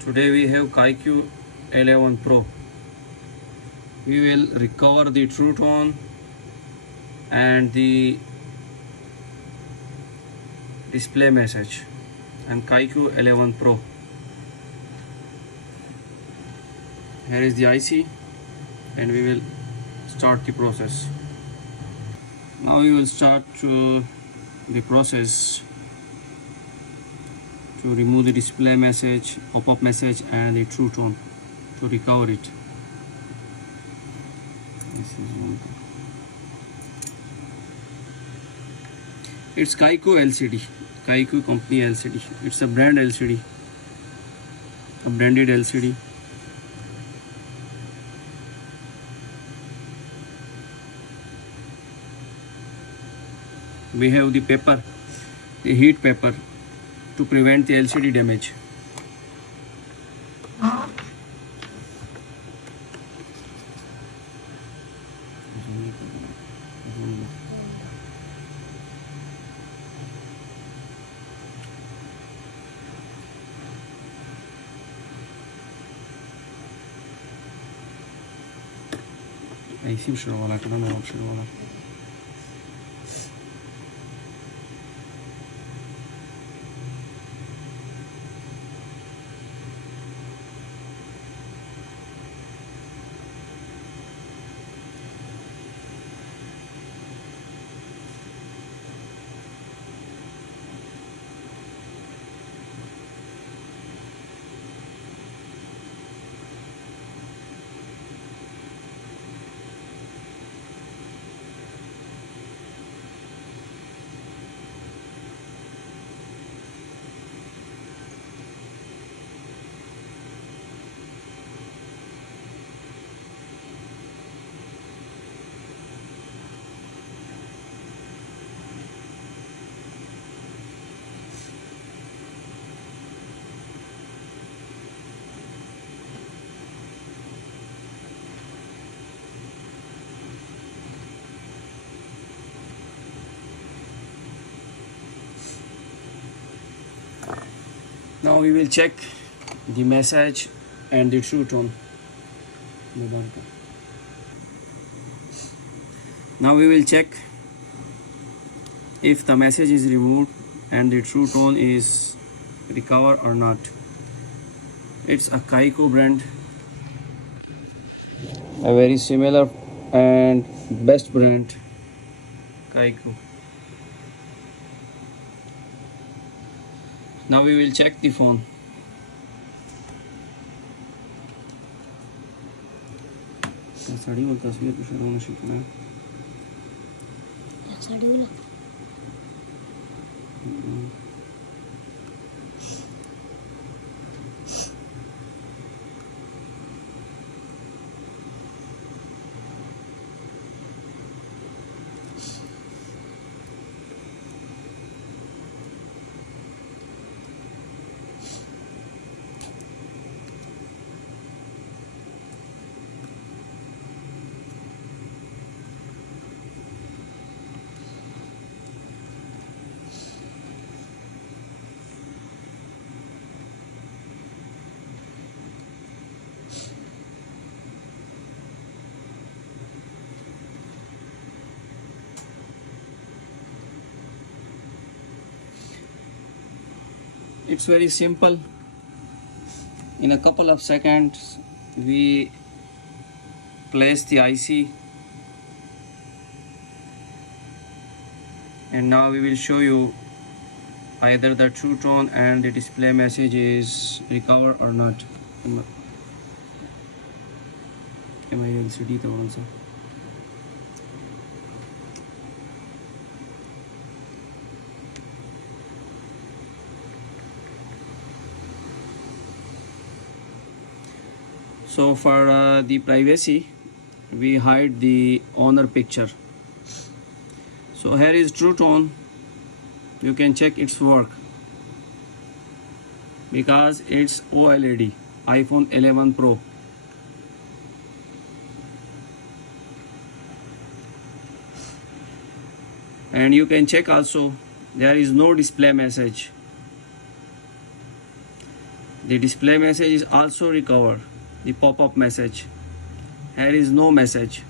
Today we have Kaiku 11 Pro. We will recover the true tone and the display message and Kaiku 11 Pro. Here is the IC and we will start the process. Now we will start the process to remove the display message, pop-up message and the true tone to recover it. It's Kaiku LCD, Kaiku company LCD. It's a brand LCD, a branded LCD. We have the paper, the heat paper, to prevent the LCD damage. ऐसी शुरू वाला करना मैं शुरू वाला Now we will check the message and the true tone. Now we will check if the message is removed and the true tone is recovered or not. It's a Kaiku brand, a very similar and best brand, Kaiku. Now we will check the phone. Sari में तस्वीर कुछ रहना सीखना है साड़ी वाला It's very simple. In a couple of seconds we place the IC and now we will show you either the true tone and the display message is recovered or not. LCD also. So for the privacy, we hide the owner picture. So here is true tone. You can check its work because it's OLED, iPhone 11 Pro. And you can check also there is no display message. The display message is also recovered. The pop-up message. Here is no message.